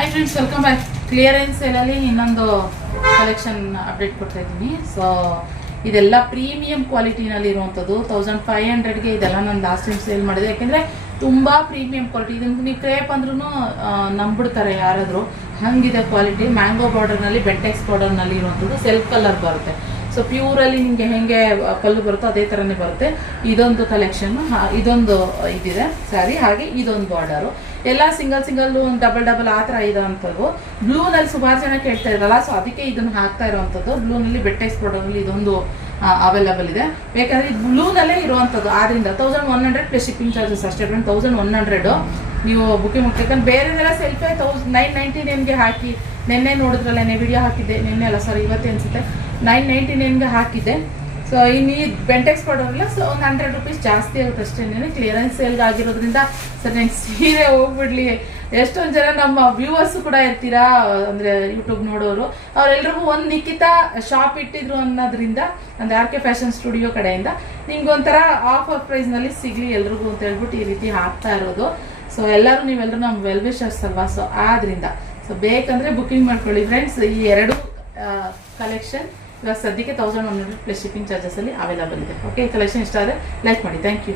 Hi friends, welcome back. Clearance ಸೇಲಲ್ಲಿ ಇನ್ನೊಂದು collection update ಕೊಡ್ತಾ ಇದ್ದೀನಿ. ಸೊ ಇದೆಲ್ಲ ಪ್ರೀಮಿಯಂ ಕ್ವಾಲಿಟಿನಲ್ಲಿ ಇರುವಂಥದ್ದು. 1500ಗೆ ಇದೆಲ್ಲ ನಾನು ಲಾಸ್ಟ್ ಟೈಮ್ ಸೇಲ್ ಮಾಡಿದೆ. ಯಾಕೆಂದರೆ ತುಂಬ ಪ್ರೀಮಿಯಂ ಕ್ವಾಲಿಟಿ. ಇದನ್ನು ನೀವು ಕ್ರೇಪ್ ಅಂದ್ರೂ ನಂಬಿಡ್ತಾರೆ ಯಾರಾದರೂ, ಹಂಗಿದೆ ಕ್ವಾಲಿಟಿ. ಮ್ಯಾಂಗೋ ಬಾರ್ಡರ್ನಲ್ಲಿ, ಬೆಂಟೆಕ್ಸ್ ಬಾರ್ಡರ್ನಲ್ಲಿ ಇರುವಂಥದ್ದು. ಸೆಲ್ಫ್ ಕಲರ್ ಬರುತ್ತೆ. ಸೊ ಪ್ಯೂರಲ್ಲಿ ನಿಮಗೆ ಹೆಂಗೆ ಪಲ್ಲು ಬರುತ್ತೋ ಅದೇ ಥರನೇ ಬರುತ್ತೆ. ಇದೊಂದು ಕಲೆಕ್ಷನ್, ಇದೊಂದು ಇದಿದೆ ಸ್ಯಾರಿ, ಹಾಗೆ ಇದೊಂದು ಬಾರ್ಡರು. ಎಲ್ಲ ಸಿಂಗಲ್ ಒಂದು ಡಬಲ್ ಆ ಥರ ಇರೋವಂಥದ್ದು. ಬ್ಲೂನಲ್ಲಿ ಸುಮಾರು ಜನ ಕೇಳ್ತಾ ಇರಲ್ಲ, ಸೊ ಅದಕ್ಕೆ ಇದನ್ನು ಹಾಕ್ತಾ ಇರೋವಂಥದ್ದು. ಬ್ಲೂನಲ್ಲಿ ಬೆಟ್ಟೆಕ್ಸ್ ಬಾರ್ಡರ್ನಲ್ಲಿ ಇದೊಂದು ಅವೈಲಬಲ್ ಇದೆ. ಬೇಕಾದ್ರೆ ಇದು ಬ್ಲೂನಲ್ಲೇ ಇರುವಂಥದ್ದು. ಆದ್ದರಿಂದ 1100 ಪ್ಲಸ್ ಶಿಪ್ಪಿಂಗ್ ಚಾರ್ಜಸ್ ಅಷ್ಟೇ. 1100 ನೀವು ಬುಕಿಂಗ್ ಮಾಡ್ತೀವಿ. ಯಾಕಂದ್ರೆ ಬೇರೆದೆಲ್ಲ ಸೆಲ್ಫೇ 999ಗೆ ಹಾಕಿ ನಿನ್ನೆ ನೋಡಿದ್ರಲ್ಲ, ವಿಡಿಯೋ ಹಾಕಿದ್ದೆ. ನಿನ್ನೆ ಅಲ್ಲ ಸರ್, ಇವತ್ತೇ ಅನಿಸುತ್ತೆ. 999ಗೆ ಹಾಕಿದ್ದೆ. ಸೊ ಇನ್ನು ಈ ಬೆಂಟೆಕ್ಸ್ ಬಾರ್ಡರ್ಲ್ಲ ಸೊ ಒಂದು 100 ರೂಪೀಸ್ ಜಾಸ್ತಿ ಆಗುತ್ತೆ ಅಷ್ಟೇ. ಕ್ಲಿಯರೆನ್ಸ್ ಸೇಲ್ಗೆ ಆಗಿರೋದ್ರಿಂದ ಸರ್ ನಾನು ಸೀರೆ ಹೋಗ್ಬಿಡ್ಲಿ. ಎಷ್ಟೊಂದು ಜನ ನಮ್ಮ ವ್ಯೂವರ್ಸ್ ಕೂಡ ಇರ್ತೀರಾ, ಅಂದರೆ ಯೂಟ್ಯೂಬ್ ನೋಡೋರು, ಅವರೆಲ್ರಿಗೂ ಒಂದು ನಿಖಿತ ಶಾಪ್ ಇಟ್ಟಿದ್ರು ಅನ್ನೋದ್ರಿಂದ, ಅಂದರೆ ಆರ್ ಕೆ ಫ್ಯಾಷನ್ ಸ್ಟುಡಿಯೋ ಕಡೆಯಿಂದ ನಿಮ್ಗೆ ಒಂಥರ ಆಫರ್ ಪ್ರೈಸ್ನಲ್ಲಿ ಸಿಗಲಿ ಎಲ್ರಿಗೂ ಅಂತ ಹೇಳ್ಬಿಟ್ಟು ಈ ರೀತಿ ಹಾಕ್ತಾ ಇರೋದು. ಸೊ ನೀವೆಲ್ಲರೂ ನಮ್ಮ ವೆಲ್ ವಿಶರ್ಸ್ ಅಲ್ವಾ, ಸೊ ಆದ್ರಿಂದ ಸೊ ಬೇಕಂದರೆ ಬುಕಿಂಗ್ ಮಾಡ್ಕೊಳ್ಳಿ ಫ್ರೆಂಡ್ಸ್. ಈ ಎರಡು ಕಲೆಕ್ಷನ್ ಇವಾಗ ಸದ್ಯಕ್ಕೆ 1100 ಪ್ಲಸ್ ಶಿಪ್ಪಿಂಗ್ ಚಾರ್ಜಸ್ ಅಲ್ಲಿ ಅವೈಲಬಲ್ ಇದೆ. ಓಕೆ, ಈ ಕಲೆಕ್ಷನ್ ಇಷ್ಟ ಆದರೆ ಲೈಕ್ ಮಾಡಿ. Thank you.